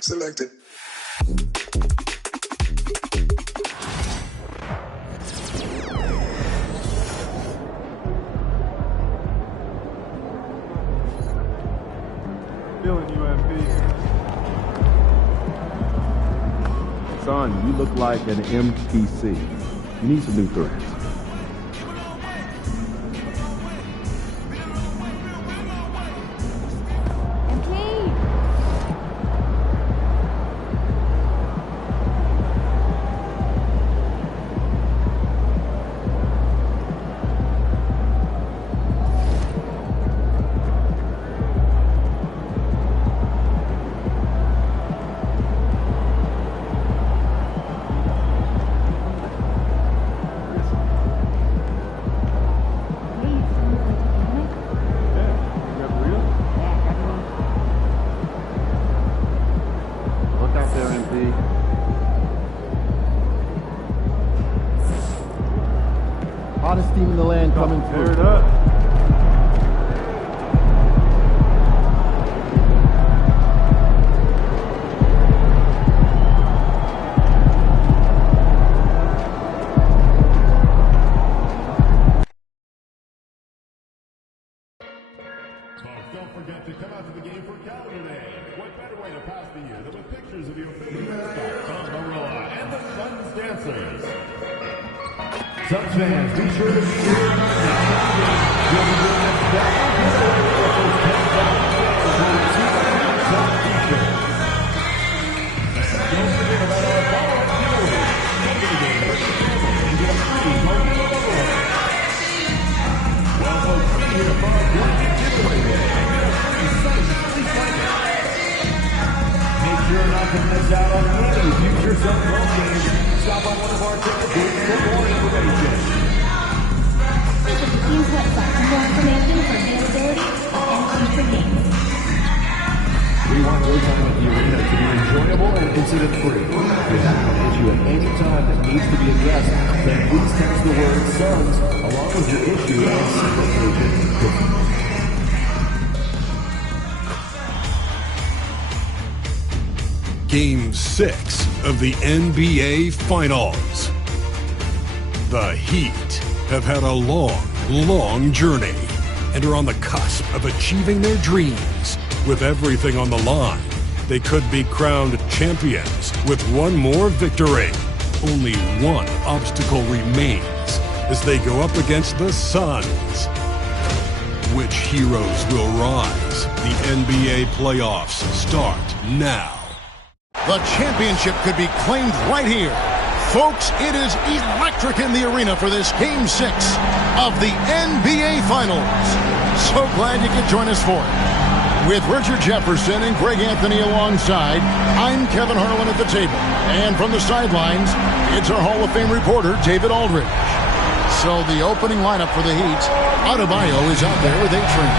Selected. Feeling you, MP. Son, you look like an MPC. You need some new threats. Hottest team in the land coming through. Tear it up. Don't forget to come out to the game for calendar day. What better way to pass the year than with pictures of your favorite mascot, Tom Barilla, and the Suns dancers. Suns fans, be sure to be here. You'll be doing next step. Don't forget about our follow-up giveaway. Come to the game for and get a free mobile bubble. Well, folks, be here for our blanket giveaway day. Make sure not to miss out on any future Suns home games. Stop on one of our ticket booths for more information. Visit the team's website for more information for availability and future games. We want your time at the arena to be enjoyable and incident-free. If you have an issue at any time that needs to be addressed, then please text the word SUNS along with your issue and secret agent. Game 6 of the NBA Finals. The Heat have had a long journey and are on the cusp of achieving their dreams. With everything on the line, they could be crowned champions with one more victory. Only one obstacle remains as they go up against the Suns. Which heroes will rise? The NBA playoffs start now. The championship could be claimed right here. Folks, it is electric in the arena for this Game 6 of the NBA Finals. So glad you could join us for it. With Richard Jefferson and Greg Anthony alongside, I'm Kevin Harlan at the table. And from the sidelines, it's our Hall of Fame reporter, David Aldridge. So the opening lineup for the Heat, PropahYO is out there with A-Train.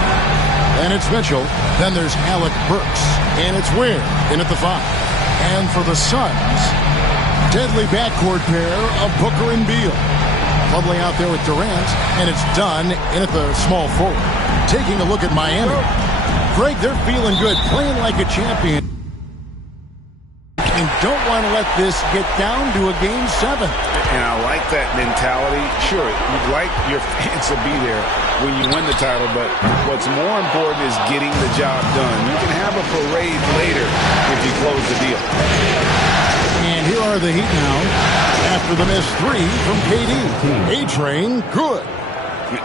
And it's Mitchell. Then there's Alec Burks. And it's Ware in at the 5. And for the Suns, deadly backcourt pair of Booker and Beal. Lovely out there with Durant, and it's done in at the small forward. Taking a look at Miami. Greg, they're feeling good, playing like a champion. And don't want to let this get down to a Game 7. And I like that mentality. Sure, you'd like your fans to be there when you win the title, but what's more important is getting the job done. You can have a parade later if you close the deal. And here are the Heat now after the missed 3 from KD. A-Train, good.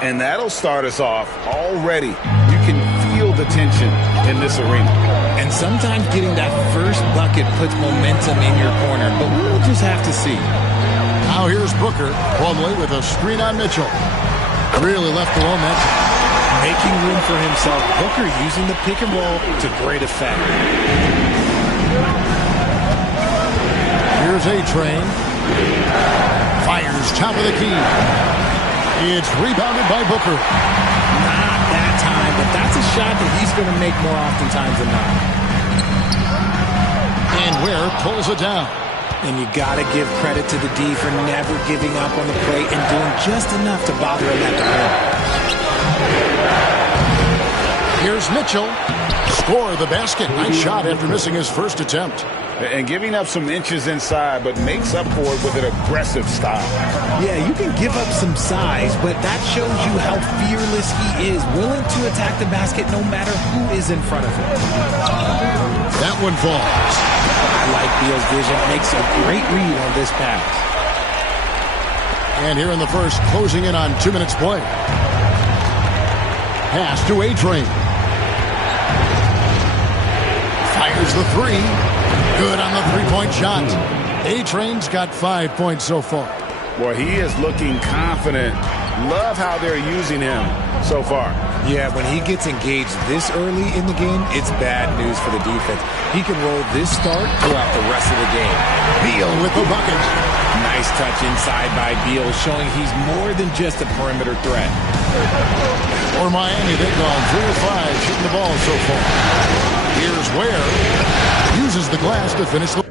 And that'll start us off already. You can feel the tension in this arena. And sometimes getting that first bucket puts momentum in your corner, but we'll just have to see. Now here's Booker, Plumlee with a screen on Mitchell. Really left the momentum. Making room for himself. Booker using the pick and roll to great effect. Here's A-Train. Fires top of the key. It's rebounded by Booker. Not that time, but that's a shot that he's going to make more oftentimes than not. And Ware pulls it down. And you got to give credit to the D for never giving up on the plate and doing just enough to bother him at the rim. Here's Mitchell. Score the basket. Nice shot after missing his first attempt. And giving up some inches inside, but makes up for it with an aggressive style. Yeah, you can give up some size, but that shows you how fearless he is, willing to attack the basket no matter who is in front of him. That one falls. I like Beal's vision. Makes a great read on this pass. And here in the first, closing in on 2 minutes play. Pass to A-Train. Fires the three. Good on the three-point shot. A-Train's got 5 points so far. Boy, he is looking confident. Love how they're using him so far. Yeah, when he gets engaged this early in the game, it's bad news for the defense. He can roll this start throughout the rest of the game. Beal with the bucket. Nice touch inside by Beal, showing he's more than just a perimeter threat. For Miami, they've gone 3 of 5 shooting the ball so far. Here's Ware. Uses the glass to finish the...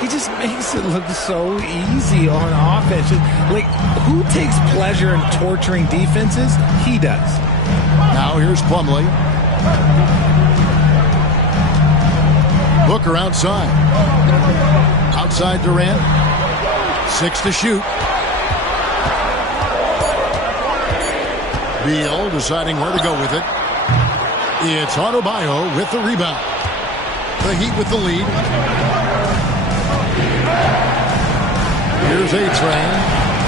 He just makes it look so easy on offense. Just, like, who takes pleasure in torturing defenses? He does. Now here's Plumlee. Booker outside. Outside Durant. 6 to shoot. Beal deciding where to go with it. It's PropahYO with the rebound. The Heat with the lead. Here's A-Train.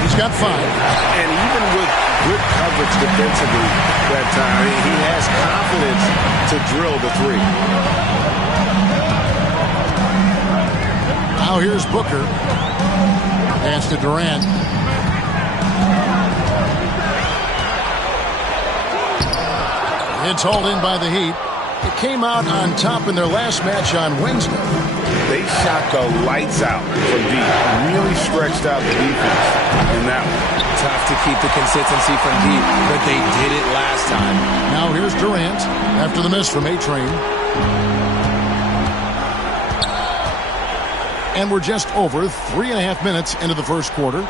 He's got 5. And even with good coverage defensively that time, he has confidence to drill the three. Now here's Booker. Pass to Durant. It's hauled in by the Heat. It came out on top in their last match on Wednesday. They shot the lights out from deep. Really stretched out the defense in that one. Tough to keep the consistency from deep, but they did it last time. Now here's Durant after the miss from A-Train. And we're just over 3.5 minutes into the first quarter.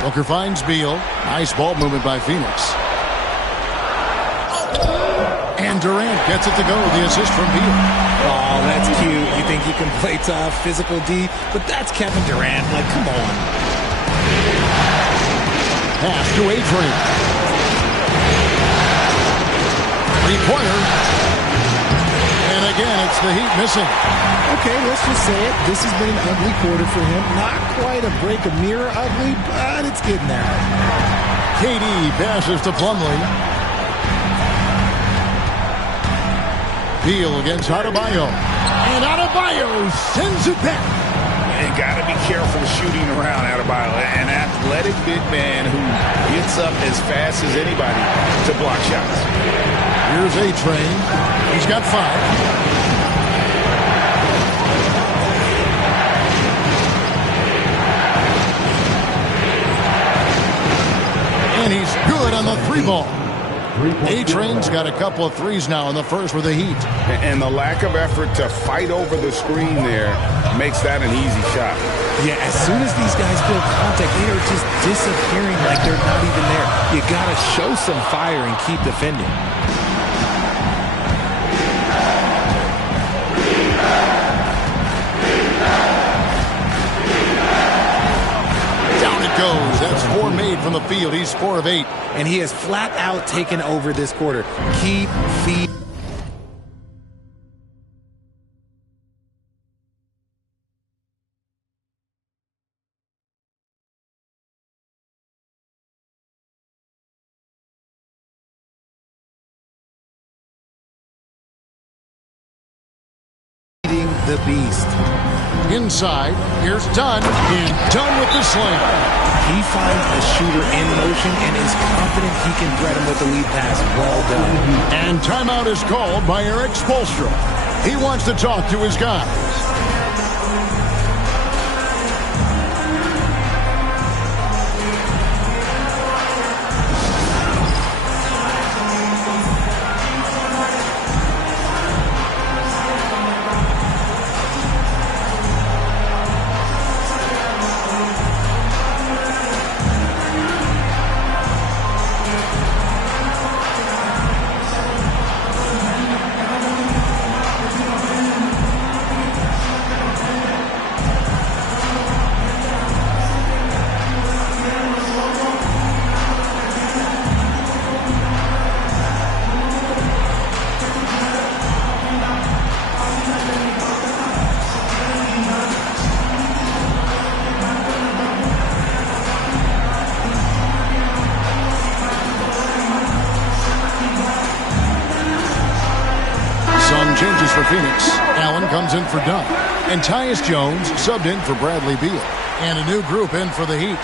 Booker finds Beal. Nice ball movement by Phoenix. And Durant gets it to go. The assist from Beal. Oh, that's cute. You think he can play tough, physical D, but that's Kevin Durant. Like, come on. Pass to A-Train. Three-pointer. And again, it's the Heat missing. Okay, let's just say it. This has been an ugly quarter for him. Not quite a break of mirror ugly, but it's getting there. KD passes to Plumlee. Beal against PropahYO. And PropahYO sends it back. And got to be careful shooting around PropahYO. An athletic big man who gets up as fast as anybody to block shots. Here's A-Train. He's got 5. And he's good on the 3-ball. A-Train's got a couple of threes now in the first with the Heat. And the lack of effort to fight over the screen there makes that an easy shot. Yeah, as soon as these guys feel contact, they are just disappearing like they're not even there. You got to show some fire and keep defending. Goes. That's 4 made from the field. He's 4 of 8. And he has flat out taken over this quarter. Keep feeding. The beast. Inside, here's Dunn. And Dunn with the slam. He finds a shooter in motion and is confident he can threat him with the lead pass. Well done. And timeout is called by Eric Spoelstra. He wants to talk to his guys. comes in for Dunn. And Tyus Jones subbed in for Bradley Beal. And a new group in for the Heat.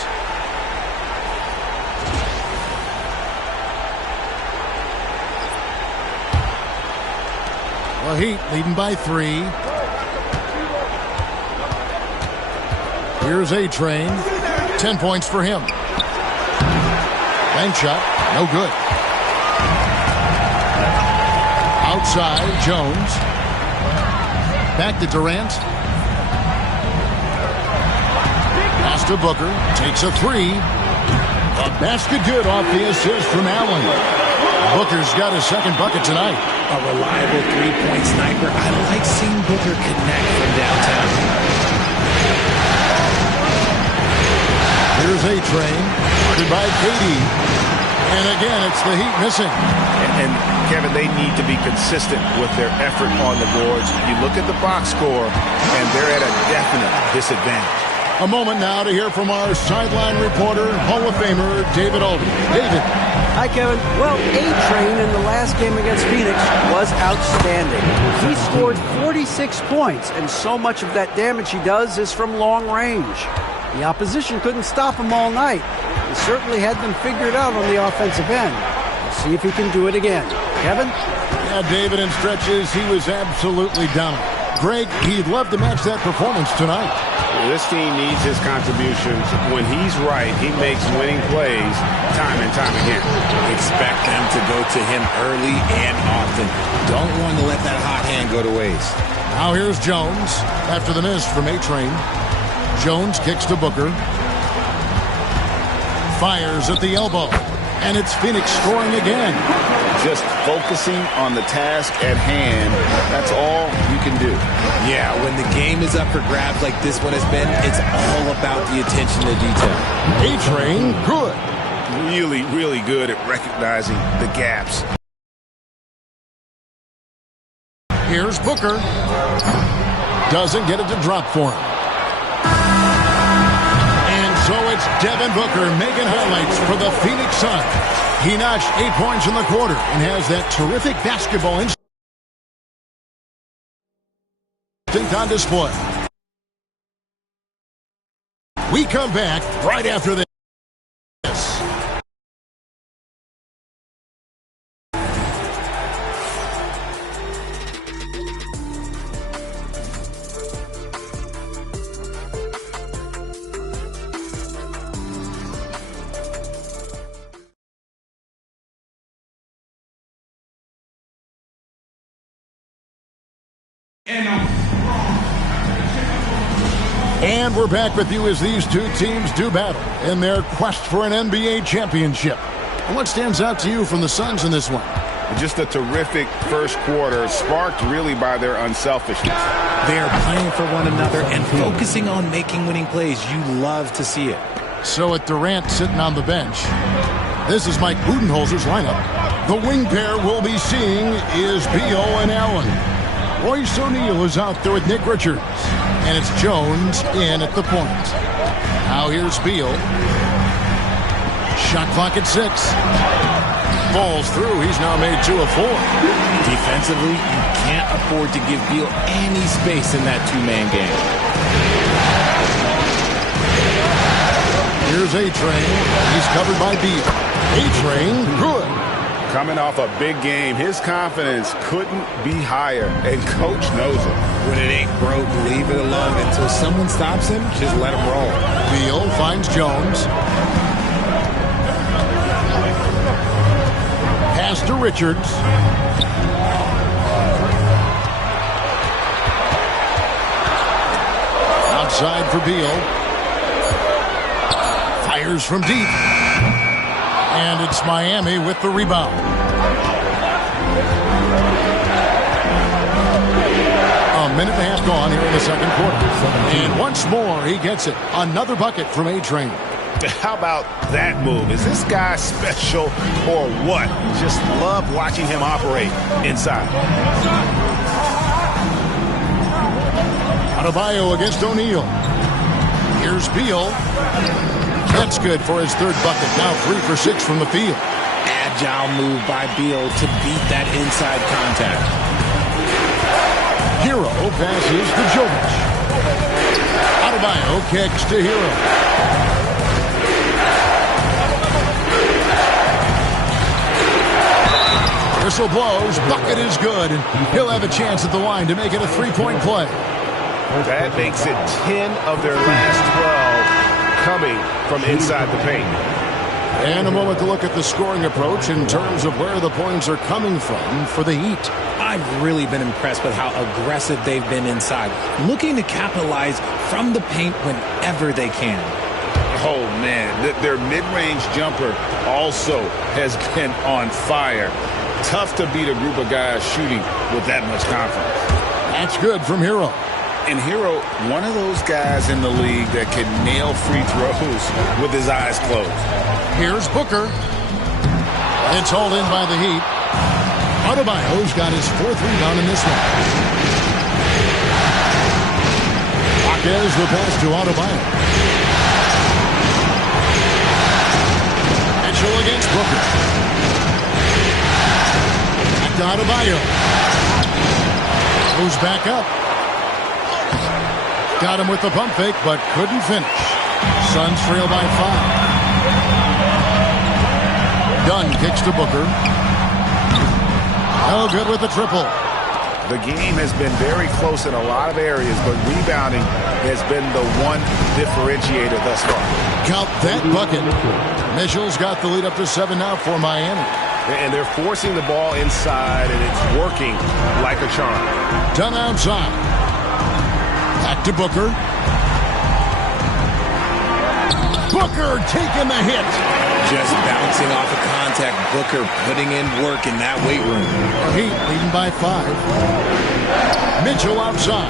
The Heat leading by 3. Here's A-Train. 10 points for him. Bank shot. No good. Outside, Jones. Back to Durant. Pass to Booker. Takes a 3. A basket good off the assist from Allen. Booker's got his second bucket tonight. A reliable three-point sniper. I like seeing Booker connect from downtown. Here's A-Train. Guarded by KD. And again, it's the Heat missing. And Kevin, they need to be consistent with their effort on the boards. You look at the box score, and they're at a definite disadvantage. A moment now to hear from our sideline reporter, Hall of Famer David Aldridge. David. Hi, Kevin. Well, A-Train in the last game against Phoenix was outstanding. He scored 46 points, and so much of that damage he does is from long range. The opposition couldn't stop him all night. He certainly had them figured out on the offensive end. We'll see if he can do it again. Kevin? Yeah, David, in stretches, he was absolutely dominant. Greg, he'd love to match that performance tonight. This team needs his contributions. When he's right, he makes winning plays time and time again. Expect them to go to him early and often. Don't want to let that hot hand go to waste. Now here's Jones after the miss from A-Train. Jones kicks to Booker. Fires at the elbow. And it's Phoenix scoring again. Just focusing on the task at hand, that's all you can do. Yeah, when the game is up for grabs like this one has been, it's all about the attention to detail. A-Train, good. Really, really good at recognizing the gaps. Here's Booker. Doesn't get it to drop for him. And so it's Devin Booker making highlights for the Phoenix Suns. He notched 8 points in the quarter and has that terrific basketball instinct on display. We come back right after this. And we're back with you as these two teams do battle in their quest for an NBA championship. And what stands out to you from the Suns in this one? Just a terrific first quarter, sparked really by their unselfishness. They are playing for one another and focusing on making winning plays. You love to see it. So with Durant sitting on the bench, this is Mike Budenholzer's lineup. The wing pair we'll be seeing is Beal and Allen. Royce O'Neal is out there with Nick Richards. And it's Jones in at the point. Now here's Beal. Shot clock at 6. Falls through. He's now made 2 of 4. Defensively, you can't afford to give Beal any space in that two-man game. Here's A-Train. He's covered by Beal. A-Train, good. Coming off a big game, his confidence couldn't be higher, and Coach knows it. When it ain't broke, leave it alone until someone stops him. Just let him roll. Beal finds Jones. Pass to Richards. Outside for Beal. Fires from deep. And it's Miami with the rebound. A minute and a half gone here in the second quarter. And once more, he gets it. Another bucket from A-Train. How about that move? Is this guy special or what? Just love watching him operate inside. PropahYO against O'Neal. Here's Beal. That's good for his third bucket. Now 3 for 6 from the field. Agile move by Beal to beat that inside contact. Hero passes to Jovic. Adebayo kicks to Hero. Whistle blows. Bucket is good. And he'll have a chance at the line to make it a 3-point play. That makes it 10 of their last 12 coming from inside the paint. And a moment to look at the scoring approach in terms of where the points are coming from for the Heat. I've really been impressed with how aggressive they've been inside, looking to capitalize from the paint whenever they can. Oh, man, their mid-range jumper also has been on fire. Tough to beat a group of guys shooting with that much confidence. That's good from Hero. And Hero, one of those guys in the league that can nail free throws with his eyes closed. Here's Booker. It's hauled in by the Heat. Adebayo's got his 4th rebound in this one. Marquez the pass to Adebayo. Mitchell against Booker. Back to Adebayo. Goes back up. Got him with the pump fake, but couldn't finish. Suns trail by 5. Dunn kicks to Booker. No good with the triple. The game has been very close in a lot of areas, but rebounding has been the one differentiator thus far. Count that bucket. Mitchell's got the lead up to 7 now for Miami. And they're forcing the ball inside, and it's working like a charm. Dunn outside. Back to Booker. Booker taking the hit. Just bouncing off of contact. Booker putting in work in that weight room. Heat leading by 5. Mitchell outside.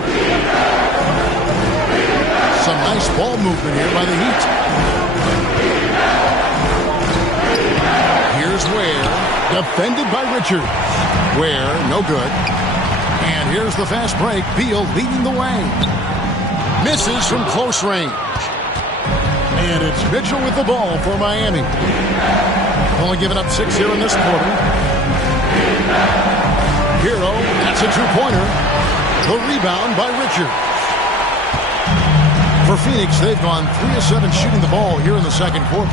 Some nice ball movement here by the Heat. Here's Ware, defended by Richards. Ware, no good. And here's the fast break. Beal leading the way. Misses from close range. And it's Mitchell with the ball for Miami. Only giving up 6 here in this quarter. Hero, that's a 2-pointer. The rebound by Richards. For Phoenix, they've gone 3 of 7 shooting the ball here in the second quarter.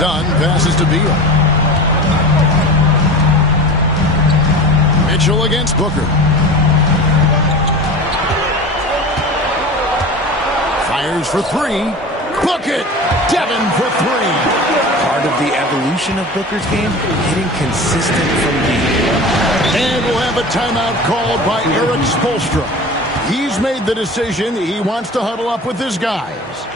Dunn passes to Beal. Mitchell against Booker. Fires for 3. Bucket! Devin for 3. Part of the evolution of Booker's game, hitting consistent from deep. And we'll have a timeout called by Eric Spoelstra. He's made the decision. He wants to huddle up with his guys.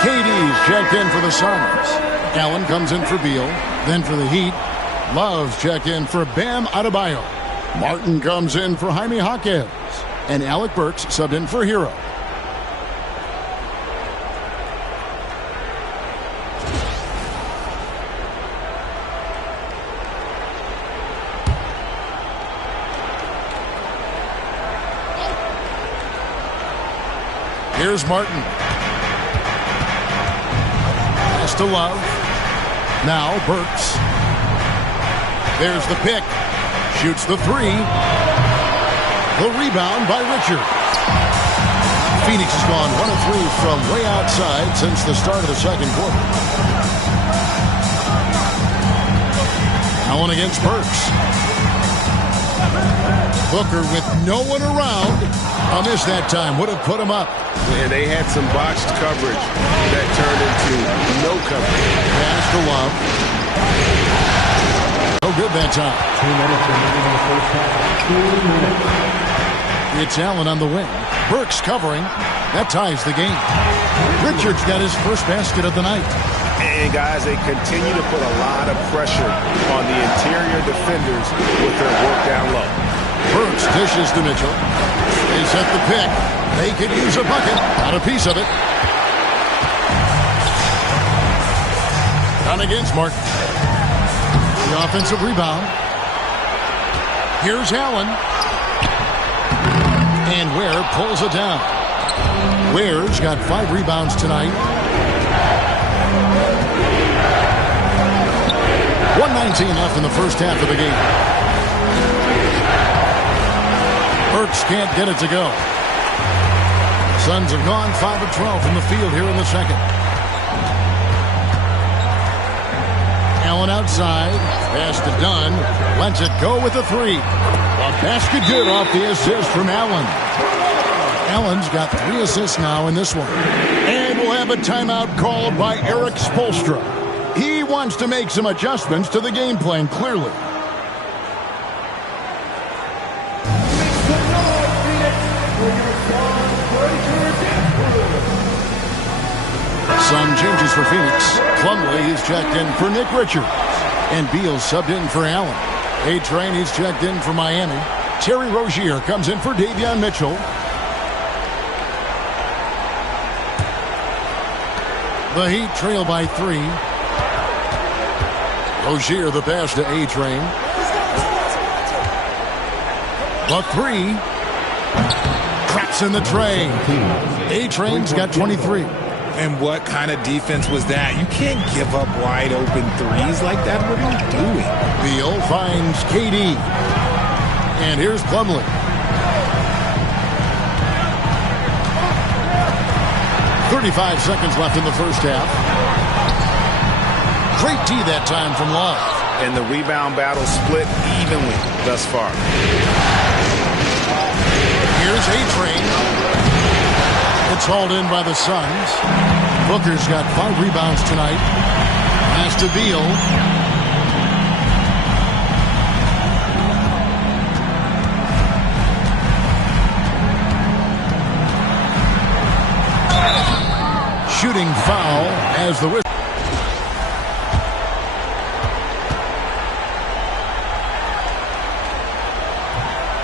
KD's checked in for the Suns. Allen comes in for Beal. Then for the Heat, Love's checked in for Bam Adebayo. Martin comes in for Jaime Jaquez. And Alec Burks subbed in for Hero. Here's Martin. Pass to Love. Now Burks. There's the pick. Shoots the three. The rebound by Richard. Phoenix has gone 1 of 3 from way outside since the start of the second quarter. Allen against Burks. Booker with no one around. A miss that time. Would have put him up. Yeah, they had some botched coverage that turned into no coverage. Pass to Love. No good that time. 2 minutes remaining in the first half. 2 minutes. It's Allen on the wing. Burks covering. That ties the game. Richards got his first basket of the night. And guys, they continue to put a lot of pressure on the interior defenders with their work down low. Burks dishes to Mitchell. They set the pick. They could use a bucket. Got a piece of it. Done against Martin. The offensive rebound. Here's Allen. And Ware pulls it down. Ware's got 5 rebounds tonight. 1:19 left in the first half of the game. Burks can't get it to go. Suns have gone 5 of 12 from the field here in the second. Allen outside. Pass to Dunn. Lets it go with a 3. A basket good off the assist from Allen. Allen's got 3 assists now in this one. And we'll have a timeout called by Eric Spoelstra. He wants to make some adjustments to the game plan, clearly. Sun changes for Phoenix. Plumlee is checked in for Nick Richards. And Beal subbed in for Allen. A-Train, he's checked in for Miami. Terry Rozier comes in for Davion Mitchell. The Heat trail by 3. Rozier the pass to A-Train. The 3. Traps in the tray. A-Train's got 23. And what kind of defense was that? You can't give up wide open threes like that. What are you doing? Beal finds KD. And here's Plumlee. .35 seconds left in the first half. Great D that time from Love. And the rebound battle split evenly thus far. Here's A-Train. It's hauled in by the Suns. Booker's got 5 rebounds tonight. Pass to Beal. Shooting foul as the whistle.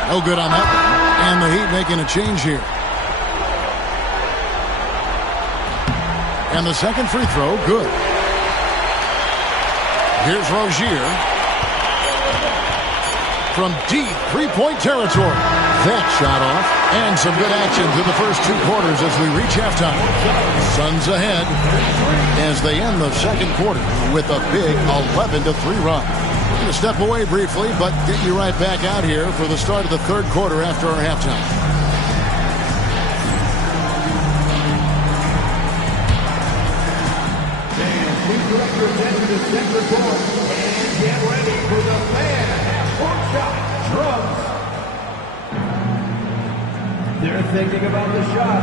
No good on that one. And the Heat making a change here. And the second free throw, good. Here's Rozier. From deep three-point territory. That shot off. And some good action through the first 2 quarters as we reach halftime. Suns ahead as they end the second quarter with a big 11-3 run. We're going to step away briefly, but get you right back out here for the start of the third quarter after our halftime. Represent the center court and get ready for the fan pork chop drums. They're thinking about the shot.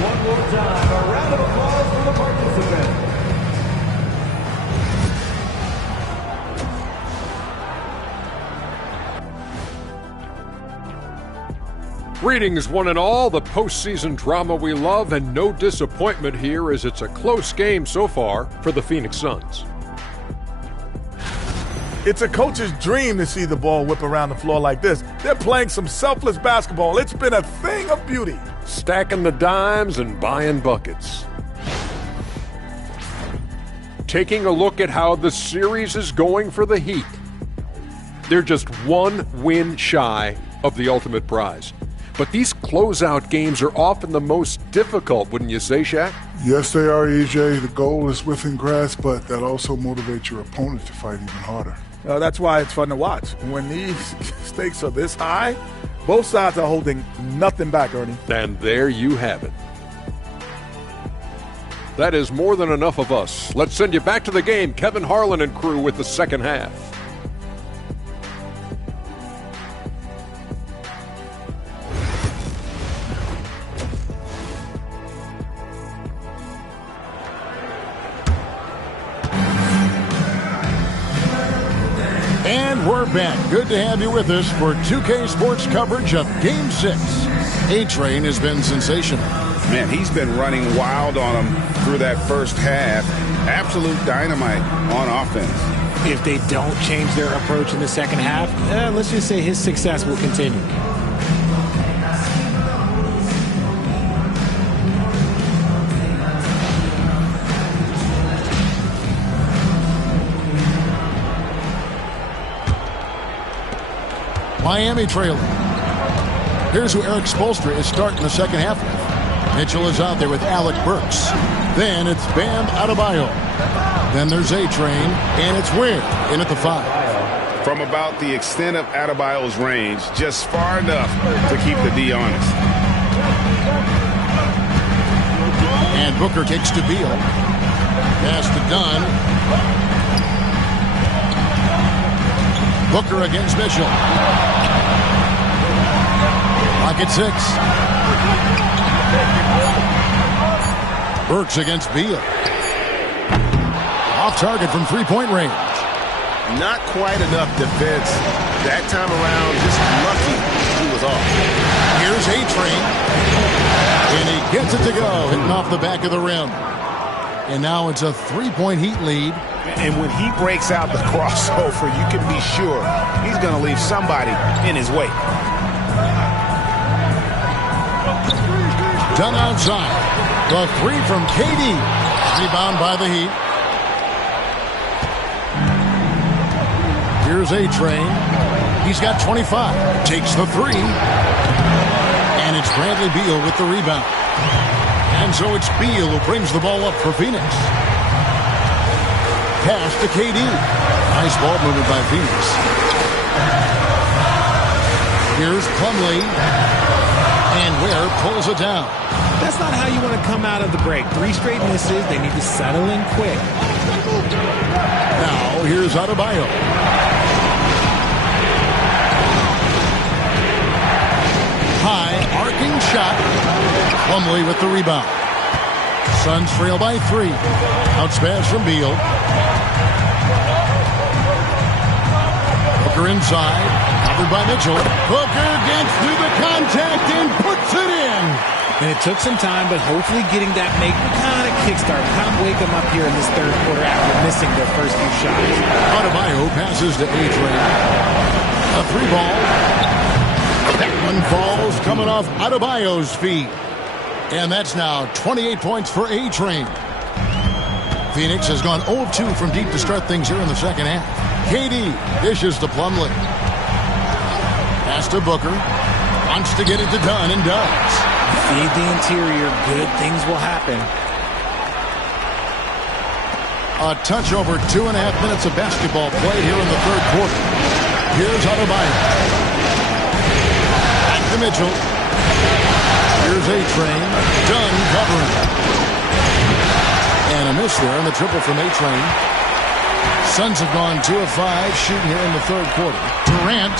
One more time, a round of applause for the participants. Greetings, one and all. The postseason drama we love, and no disappointment here as it's a close game so far for the Phoenix Suns. It's a coach's dream to see the ball whip around the floor like this. They're playing some selfless basketball. It's been a thing of beauty. Stacking the dimes and buying buckets. Taking a look at how the series is going for the Heat. They're just one win shy of the ultimate prize. But these closeout games are often the most difficult, wouldn't you say, Shaq? Yes, they are, EJ. The goal is within grasp, but that also motivates your opponent to fight even harder. That's why it's fun to watch. When these stakes are this high, both sides are holding nothing back, Ernie. And there you have it. That is more than enough of us. Let's send you back to the game. Kevin Harlan and crew with the second half. And we're back. Good to have you with us for 2K Sports coverage of Game 6. A-Train has been sensational. Man, he's been running wild on him through that first half. Absolute dynamite on offense. If they don't change their approach in the second half, let's just say his success will continue. Miami trailing. Here's who Eric Spoelstra is starting the second half with. Mitchell is out there with Alec Burks. Then it's Bam Adebayo. Then there's A-Train, and it's Ware in at the 5. From about the extent of Adebayo's range, just far enough to keep the D honest. And Booker kicks to Beal. Pass to Dunn. Booker against Mitchell. Lock at 6. Burks against Beal. Off target from three-point range. Not quite enough defense. That time around, just lucky he was off. Here's A-Train. And he gets it to go, hitting off the back of the rim. And now it's a three-point Heat lead. And when he breaks out the crossover, you can be sure he's going to leave somebody in his way. Done outside. The 3 from KD. Rebound by the Heat. Here's A-Train. He's got 25. Takes the 3. And it's Bradley Beal with the rebound. And so it's Beal who brings the ball up for Phoenix. Pass to KD. Nice ball movement by Phoenix. Here's Plumlee. And Ware pulls it down. That's not how you want to come out of the break. 3 straight misses. They need to settle in quick. Now here's Adebayo. High arcing shot. Plumlee with the rebound. Suns trail by 3. Outs pass from Beal. Booker inside. Covered by Mitchell. Booker gets through the contact and puts it in. And it took some time, but hopefully getting that make kind of kickstart, kind of wake them up here in this third quarter after missing their first few shots. Adebayo passes to A-Train. A 3 ball. That one falls coming off Adebayo's feet. And that's now 28 points for A-Train. Phoenix has gone 0-2 from deep to start things here in the second half. KD dishes to Plumlee. Pass to Booker. Wants to get it to Dunn and does. Feed the interior. Good things will happen. A touch over 2.5 minutes of basketball played here in the third quarter. Here's Adebayo. Back to Mitchell. Here's A-Train. Dunn covering. And a miss there on the triple from A-Train. Suns have gone 2 of 5 shooting here in the third quarter. Durant.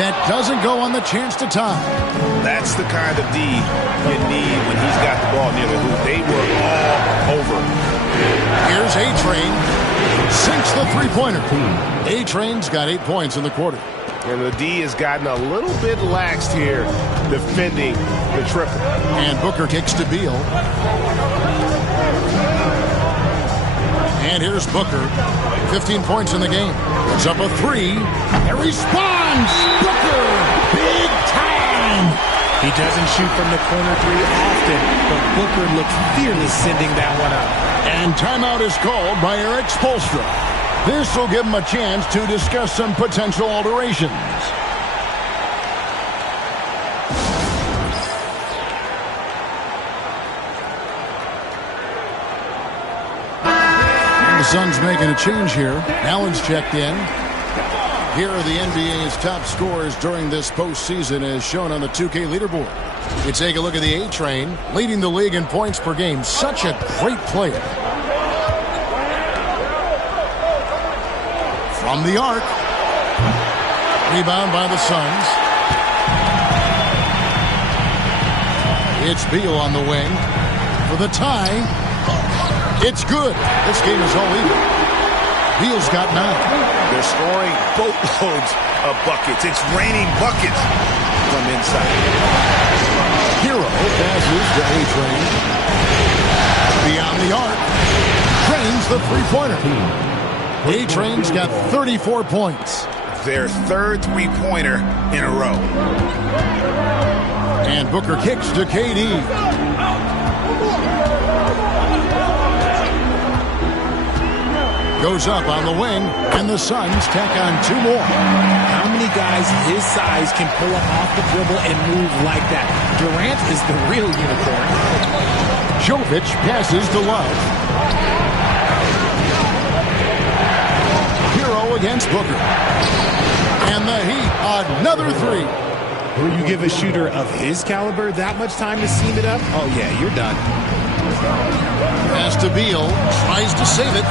That doesn't go on the chance to tie. That's the kind of D you need when he's got the ball near the hoop. They were all over. Here's A-Train. Sinks the three-pointer. A-Train's got 8 points in the quarter. And the D has gotten a little bit laxed here defending the triple. And Booker kicks to Beal. And here's Booker. 15 points in the game. Puts up a 3. And responds! Booker! Big time! He doesn't shoot from the corner 3 often, but Booker looks fearless sending that one up. And timeout is called by Eric Spoelstra. This will give him a chance to discuss some potential alterations. The Suns making a change here. Allen's checked in. Here are the NBA's top scorers during this postseason as shown on the 2K leaderboard. You take a look at the A-Train, leading the league in points per game. Such a great player. From the arc. Rebound by the Suns. It's Beal on the wing. For the tie. It's good. This game is all even. Beal's got 9. They're scoring boatloads of buckets. It's raining buckets from inside. Hero passes to A-Train. Beyond the arc. Trains the three-pointer. A-Train's got 34 points. Their third three-pointer in a row. And Booker kicks to KD. Goes up on the wing, and the Suns tack on 2 more. How many guys his size can pull up off the dribble and move like that? Durant is the real unicorn. Jovic passes to Love. Hero against Booker. And the Heat, another 3. Will you give a shooter of his caliber that much time to seam it up? Oh, yeah, you're done. Pass to Beal. Tries to save it.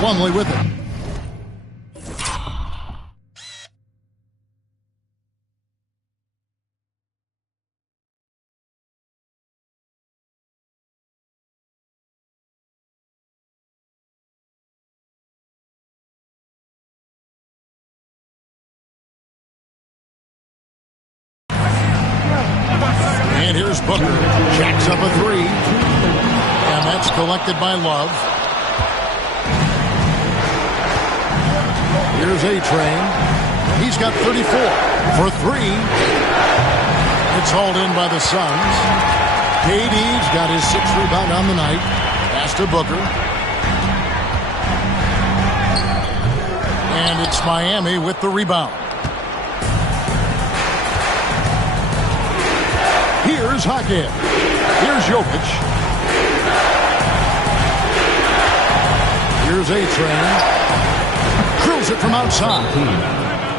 Plumlee with it. And here's Booker. Jacks up a 3. And that's collected by Love. Here's A-Train. He's got 34 for 3. It's hauled in by the Suns. KD's got his 6th rebound on the night. Pass to Booker. And it's Miami with the rebound. Here's Hackett. Here's Jokic. Here's A-Train. Drills it from outside.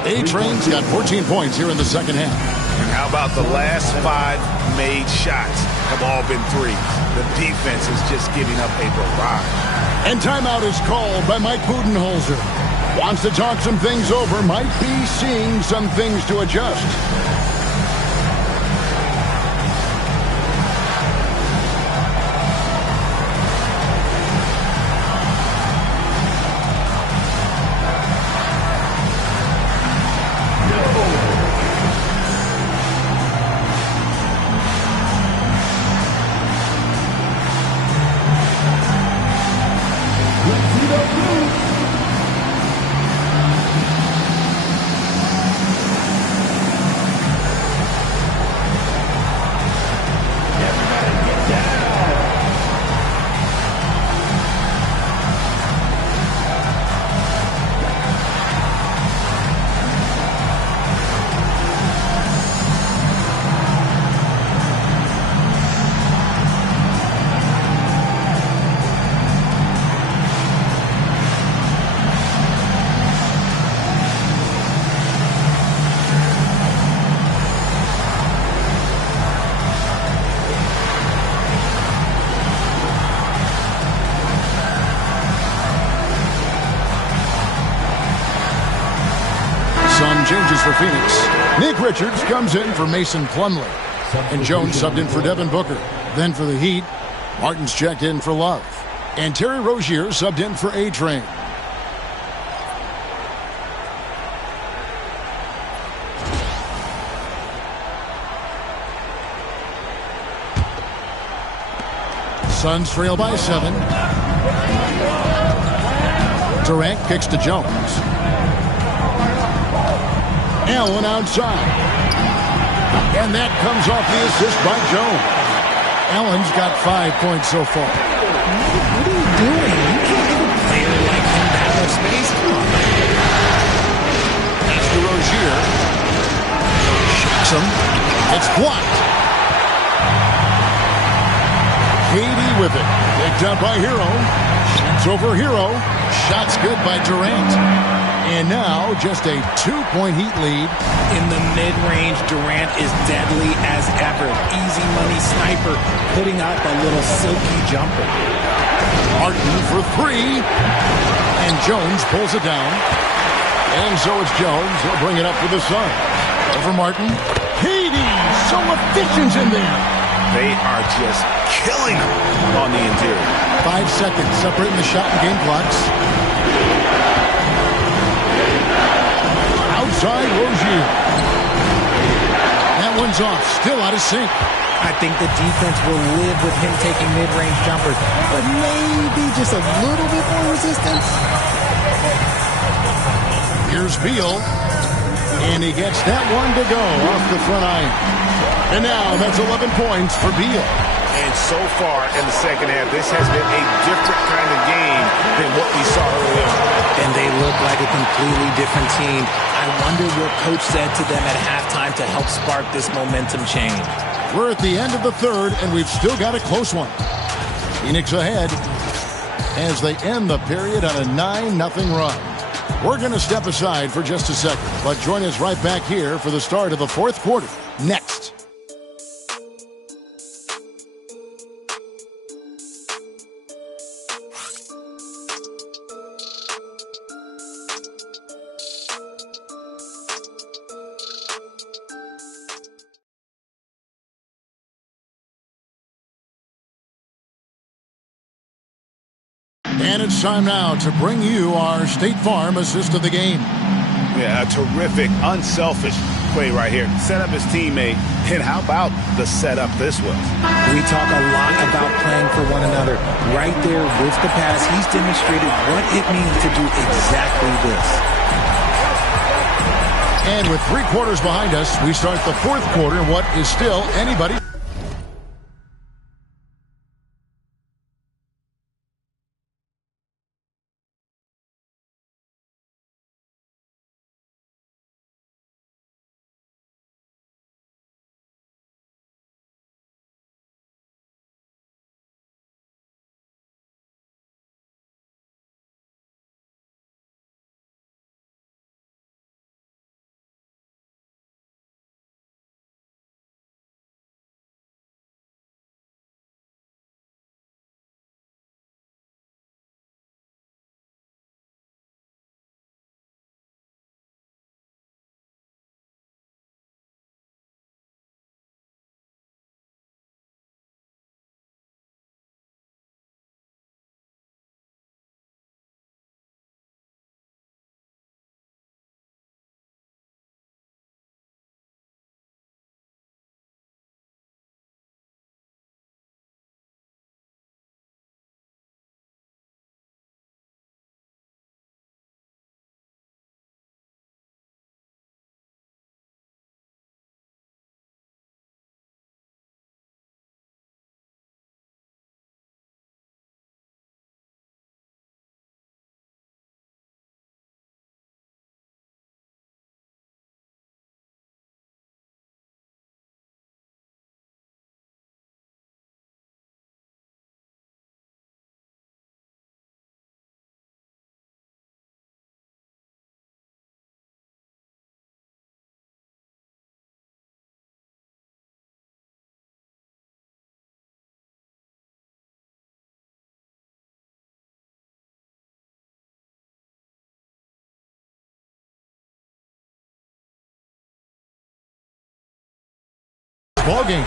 A-Train's got 14 points here in the second half. And how about the last 5 made shots have all been 3. The defense is just giving up a barrage. And timeout is called by Mike Budenholzer. Wants to talk some things over. Might be seeing some things to adjust. Changes for Phoenix. Nick Richards comes in for Mason Plumlee. And Jones subbed in for Devin Booker. Then for the Heat, Martin's checked in for Love. And Terry Rozier subbed in for A-Train. Suns trail by 7. Durant kicks to Jones. Allen outside. And that comes off the assist by Jones. Allen's got 5 points so far. What are you doing? You can't give a player like him that much space. Come on. That's to Rozier. Shoots him. It's blocked. Katie with it. Picked up by Hero. Shoots over Hero. Shot's good by Durant. And now just a 2-point Heat lead. In the mid-range, Durant is deadly as ever. Easy money sniper, putting up a little silky jumper. Martin for three. And Jones pulls it down. And so it's Jones. He'll bring it up for the Suns. Over Martin. Katie, so efficient in there. They are just killing him on the interior. 5 seconds separating the shot and game clocks. Outside Rozier. That one's off. Still out of sync. I think the defense will live with him taking mid-range jumpers, but maybe just a little bit more resistance. Here's Beal. And he gets that one to go off the front iron. And now that's 11 points for Beal. And so far in the second half, this has been a different kind of game than what we saw early on. And they look like a completely different team. I wonder what coach said to them at halftime to help spark this momentum change. We're at the end of the third, and we've still got a close one. Phoenix ahead as they end the period on a 9-0 run. We're going to step aside for just a second, but join us right back here for the start of the fourth quarter next. And it's time now to bring you our State Farm assist of the game. Yeah, a terrific, unselfish play right here. Set up his teammate, and how about the setup this was? We talk a lot about playing for one another. Right there with the pass, he's demonstrated what it means to do exactly this. And with 3 quarters behind us, we start the fourth quarter in what is still anybody's. Ball game.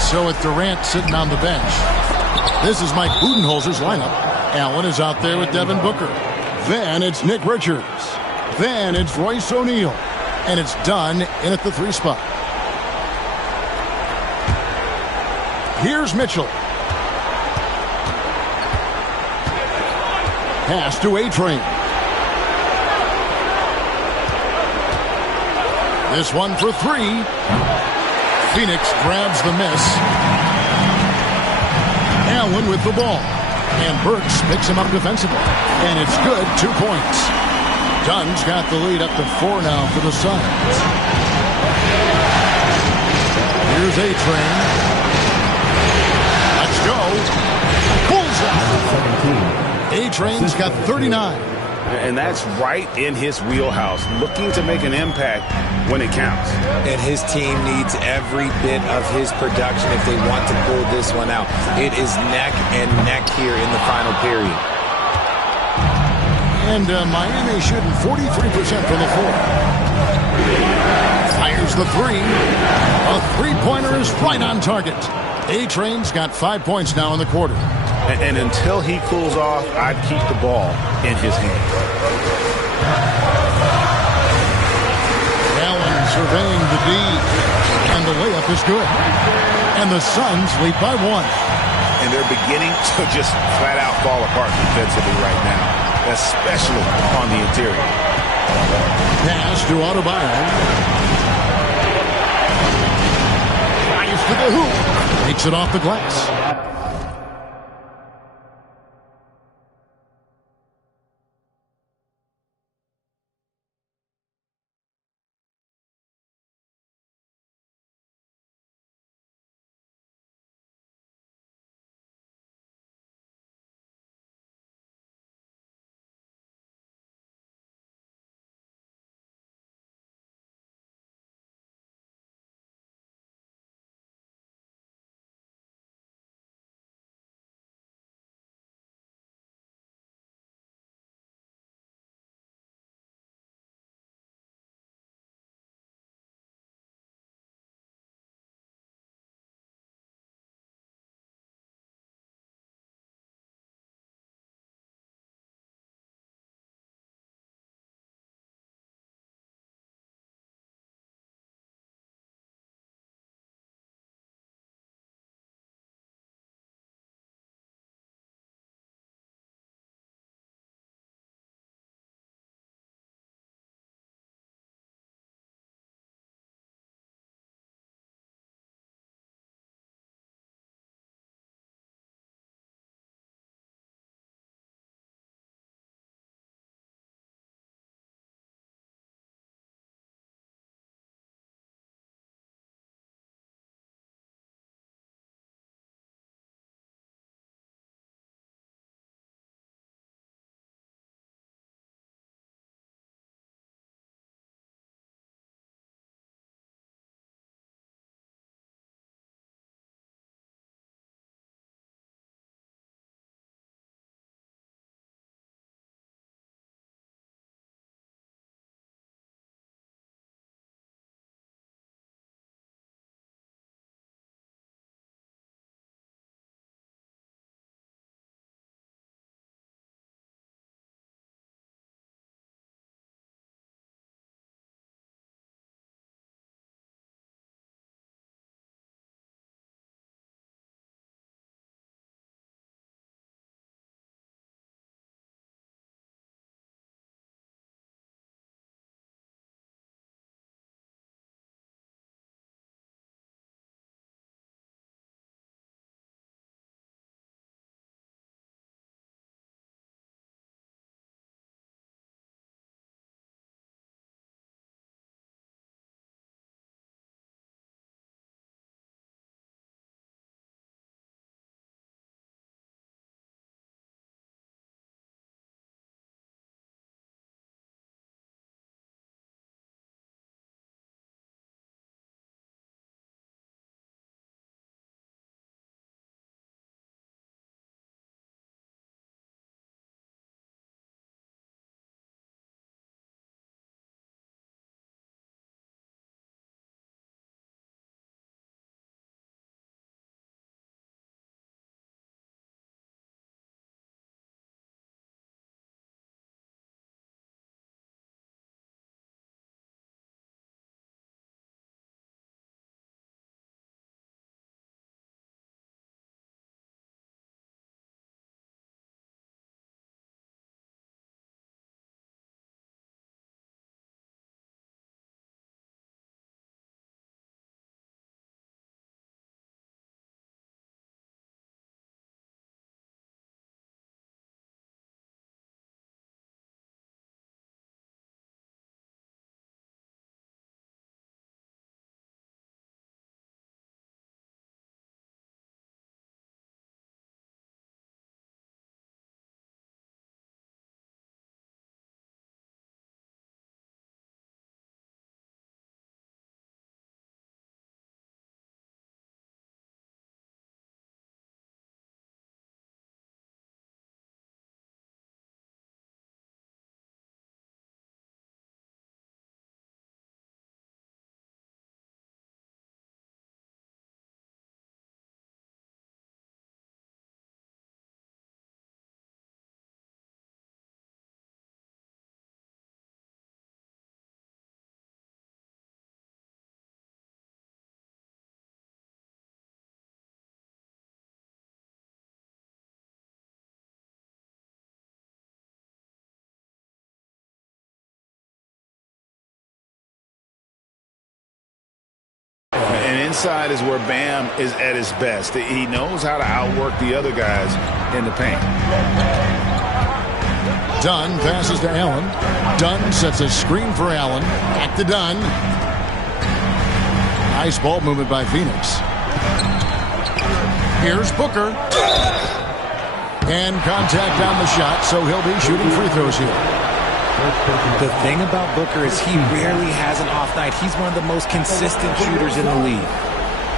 So with Durant sitting on the bench, this is Mike Budenholzer's lineup. Allen is out there with Devin Booker. Then it's Nick Richards. Then it's Royce O'Neal. And it's done in at the 3 spot. Here's Mitchell. Pass to A-Train. This one for 3. Phoenix grabs the miss. Allen with the ball. And Burks picks him up defensively. And it's good, 2 points. Dunn's got the lead up to 4 now for the Suns. Here's A-Train. Let's go. Bullseye. A-Train's got 39. And that's right in his wheelhouse, looking to make an impact when it counts. And his team needs every bit of his production if they want to pull this one out. It is neck and neck here in the final period. And Miami shooting 43% from the floor. Fires the three. A three-pointer is right on target. A-Train's got 5 points now in the quarter. And until he cools off, I'd keep the ball in his hands. Allen surveying the D. And the layup is good. And the Suns lead by 1. And they're beginning to just flat out fall apart defensively right now, especially on the interior. Pass to Adebayo. Drives to the hoop. Takes it off the glass. inside is where Bam is at his best. He knows how to outwork the other guys in the paint. Dunn passes to Allen. Dunn sets a screen for Allen. Back to Dunn. Nice ball movement by Phoenix. Here's Booker. And contact on the shot, so he'll be shooting free throws here. The thing about Booker is he rarely has an off night. He's one of the most consistent shooters in the league.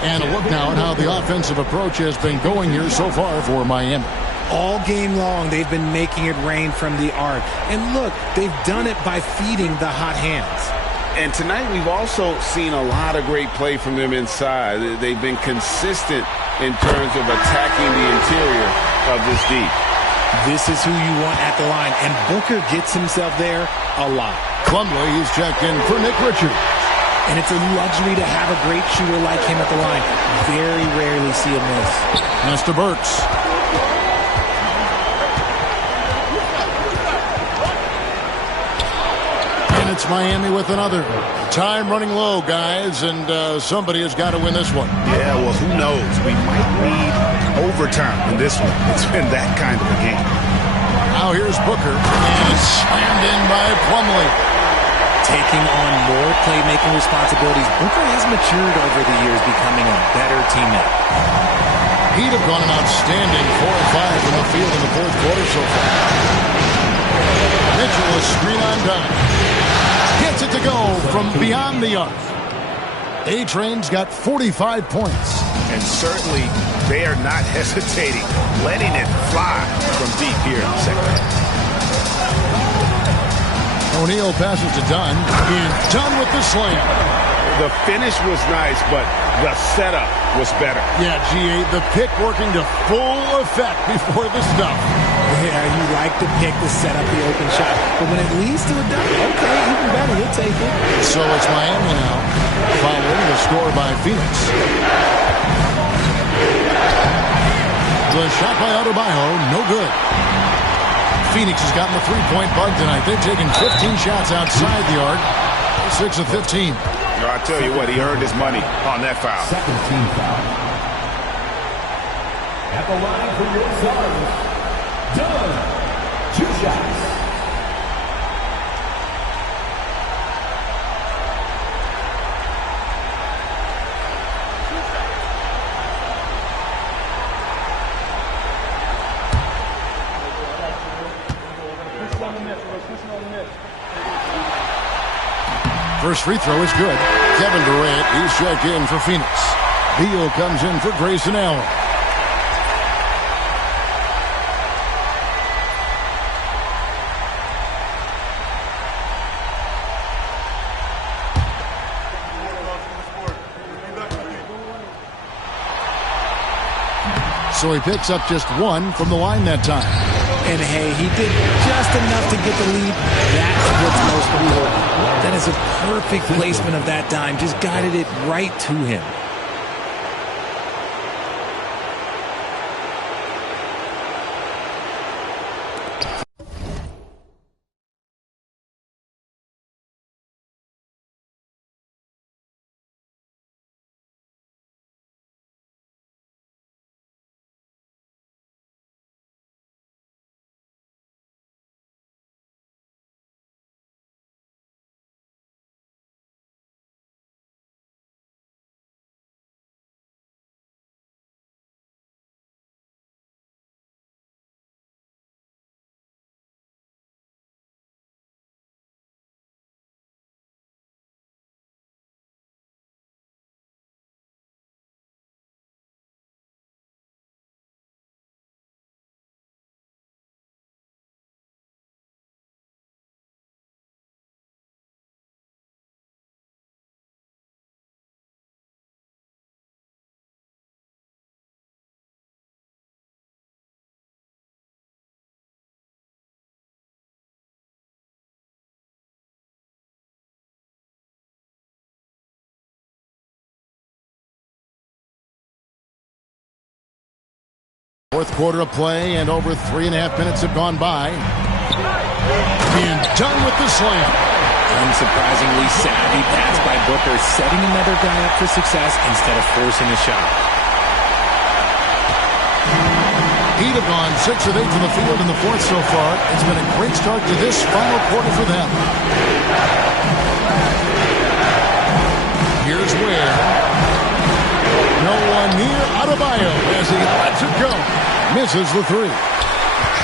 And a look now at how the offensive approach has been going here so far for Miami. All game long, they've been making it rain from the arc. And look, they've done it by feeding the hot hands. And tonight we've also seen a lot of great play from them inside. They've been consistent in terms of attacking the interior of this D. This is who you want at the line, and Booker gets himself there a lot. Plumlee, he's checked in for Nick Richards. And it's a luxury to have a great shooter like him at the line. Very rarely see a miss. That's to Burks. And it's Miami with another. Time running low, guys, and somebody has got to win this one. Yeah, well, who knows? We might need overtime in this one. It's been that kind of a game. Now here's Booker, and slammed in by Plumlee. Taking on more playmaking responsibilities, Booker has matured over the years, becoming a better teammate. He'd have gone an outstanding 4 or 5 from the field in the fourth quarter so far. Mitchell is screen on Dunn. Gets it to go from beyond the arc. A-Train's got 45 points. And certainly they are not hesitating, letting it fly from deep here in the second half. O'Neal passes to Dunn. And Dunn with the slam. The finish was nice, but the setup was better. Yeah, G8, the pick working to full effect before the stuff. Yeah, you like to pick to set up the open shot. But when it leads to a dunk, okay, even better, he'll take it. So it's Miami now, following the score by Phoenix. The shot by Adebayo, no good. Phoenix has gotten the three-point bug tonight. They've taken 15 shots outside the arc. 6 of 15. I tell you what, he earned his money on that foul. Second team foul. At the line for your Suns, Dunn. 2 shots. First free throw is good. Kevin Durant, he's checked in for Phoenix. Beal comes in for Grayson Allen. So he picks up just 1 from the line that time. And hey, he did just enough to get the lead. That's what's most important. That is a perfect placement of that dime. Just guided it right to him. Fourth quarter of play, and over 3.5 minutes have gone by. And Dunn with the slam. Unsurprisingly savvy pass by Booker, setting another guy up for success instead of forcing a shot. Heat have gone 6 of 8 from the field in the fourth so far. It's been a great start to this final quarter for them. Here's where. No one near Adebayo as he lets it go. Misses the three.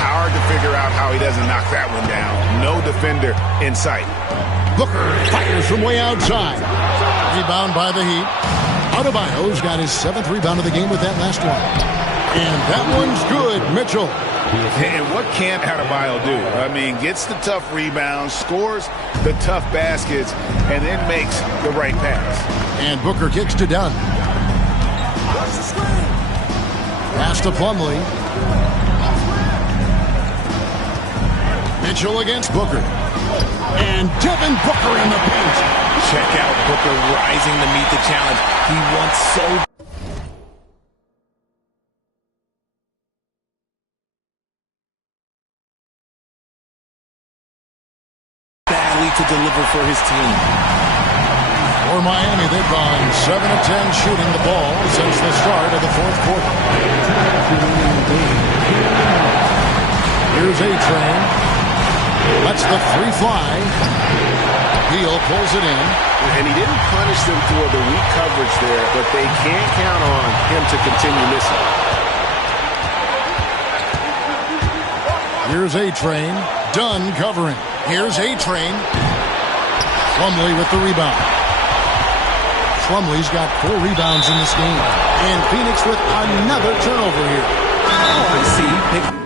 Hard to figure out how he doesn't knock that one down. No defender in sight. Booker fires from way outside. Rebound by the Heat. Adebayo's got his 7th rebound of the game with that last one. And that one's good, Mitchell. And what can't Adebayo do? I mean, gets the tough rebounds, scores the tough baskets, and then makes the right pass. And Booker kicks to Dunn. Pass to Plumlee. Mitchell against Booker. And Devin Booker in the paint. Check out Booker rising to meet the challenge. He wants so badly to deliver for his team. For Miami, they've gone 7 of 10 shooting the ball since the start of the fourth quarter. Here's A-Train. That's the free fly. Beal pulls it in. And he didn't punish them for the weak coverage there, but they can't count on him to continue missing. Here's A-Train. Dunn covering. Here's A-Train. Plumlee with the rebound. Plumlee's got 4 rebounds in this game. And Phoenix with another turnover here. Oh, I see.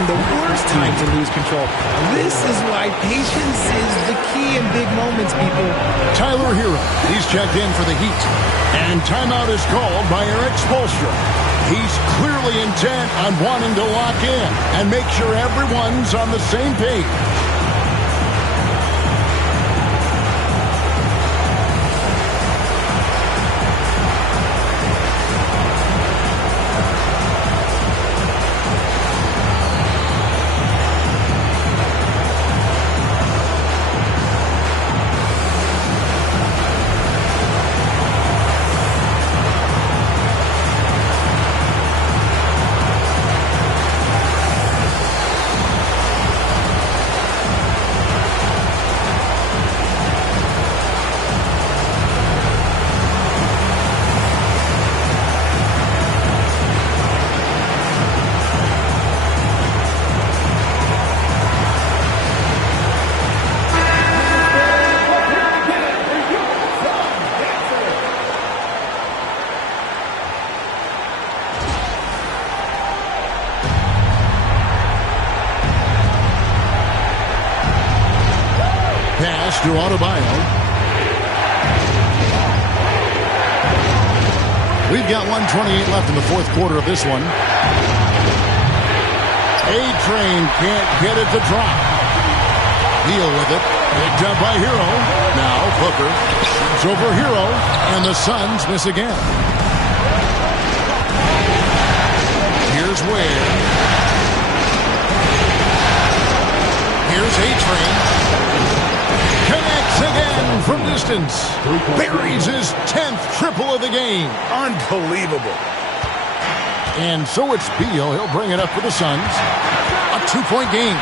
The worst time to lose control. This is why patience is the key in big moments, people. Tyler Hero, he's checked in for the Heat. And timeout is called by Eric Spoelstra. He's clearly intent on wanting to lock in and make sure everyone's on the same page. To Adebayo. We've got 1:28 left in the fourth quarter of this one. A-Train can't get it to drop. Beal with it. Picked up by Hero. Now Booker shoots over Hero. And the Suns miss again. Here's Ware. Here's A-Train. Connects again from distance. Buries his 10th triple of the game. Unbelievable. And so it's Beal. He'll bring it up for the Suns. A 2-point game.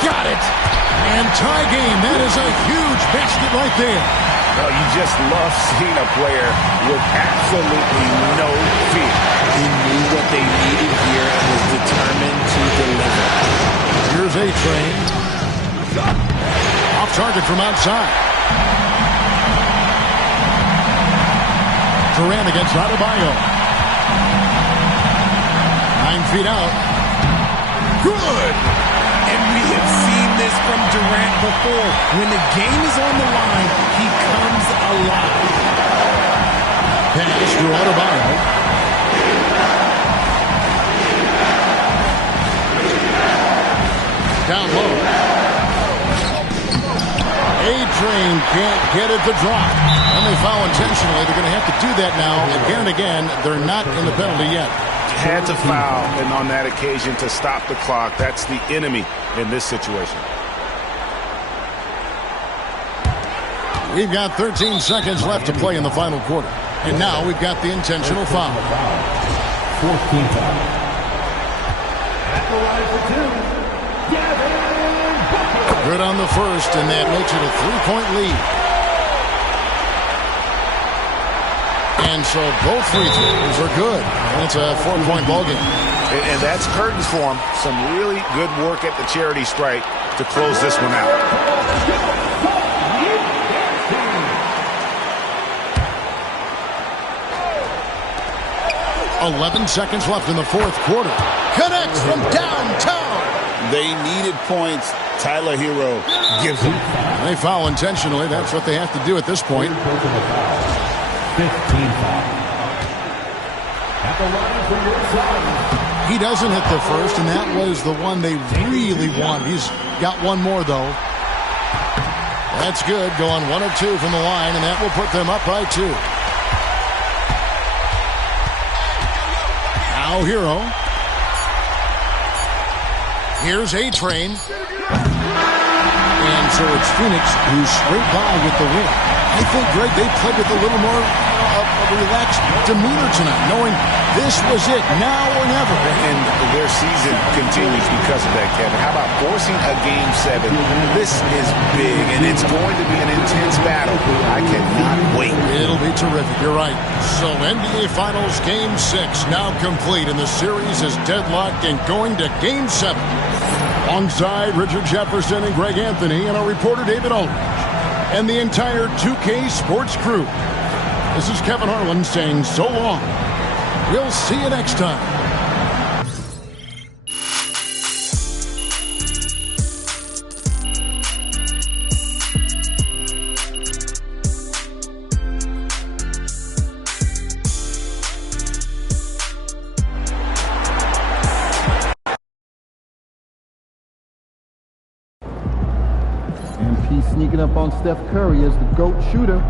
Got it. And tie game. That is a huge basket right there. Well, you just love seeing a player with absolutely no fear. He knew what they needed here and was determined to deliver. Here's A-Train. Off target from outside. Durant against Adebayo. 9 feet out. Good! And we have seen this from Durant before. When the game is on the line, he comes alive. Pass to Adebayo. Down low. A-Train can't get it to drop. And they foul intentionally. They're going to have to do that now. Again and again, they're not in the penalty yet. Had to foul, and on that occasion to stop the clock. That's the enemy in this situation. We've got 13 seconds left to play in the final quarter. And now we've got the intentional foul. 14th foul. At the line for two. Good on the first, and that makes it a 3-point lead. And so both free throws are good. And it's a 4-point ball game. And that's curtains for him. Some really good work at the charity stripe to close this one out. 11 seconds left in the fourth quarter. Connects from downtown. They needed points. Tyler Hero gives them. They foul intentionally. That's what they have to do at this point. 15 foul. At the line for your side. He doesn't hit the first, and that was the one they really wanted. He's got one more, though. That's good. Going 1 of 2 from the line, and that will put them up by 2. Now Hero. Here's A-Train. And so it's Phoenix who's straight by with the win. I think, Greg, they played with a little more of a relaxed demeanor tonight, knowing this was it, now or never. And their season continues because of that, Kevin. How about forcing a Game 7? This is big, and it's going to be an intense battle. I cannot wait. It'll be terrific. You're right. So NBA Finals Game 6 now complete, and the series is deadlocked and going to Game 7. Alongside Richard Jefferson and Greg Anthony and our reporter David Aldridge and the entire 2K Sports crew. This is Kevin Harlan saying so long. We'll see you next time. Sneaking up on Steph Curry as the GOAT shooter.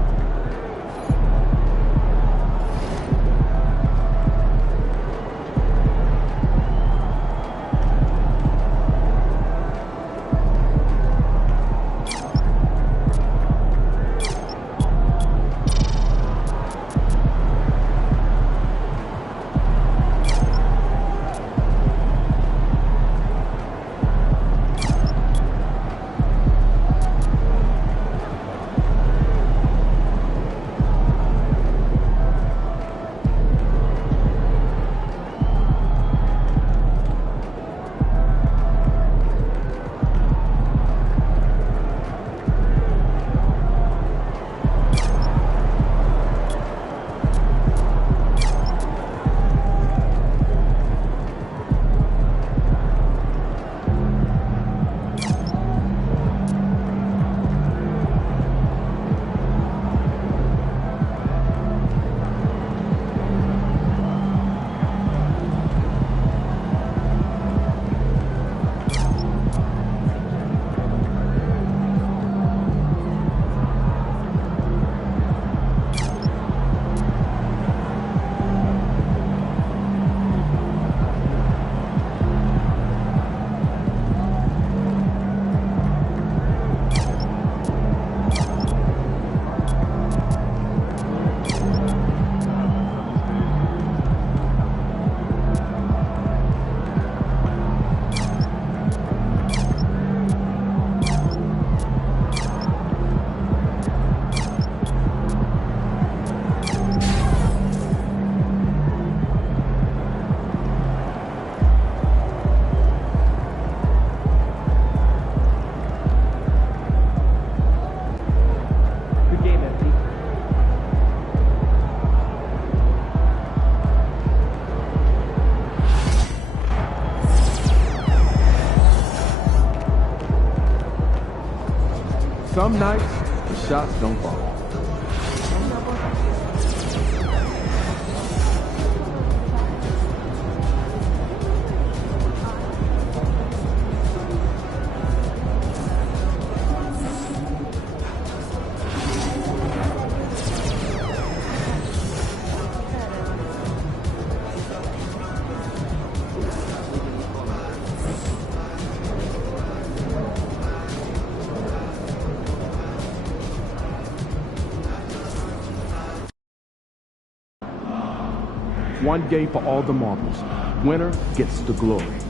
some nights, the shots don't fall. One game for all the marbles. Winner gets the glory.